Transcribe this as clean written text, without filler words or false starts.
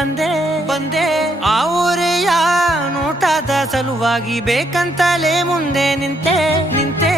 ಬಂದೆ ಬಂದೆ ಆ ಊರೆಯ ನೋಟದ ಸಲುವಾಗಿ ಬೇಕಂತಲೇ ಮುಂದೆ ನಿಂತೆ ನಿಂತೆ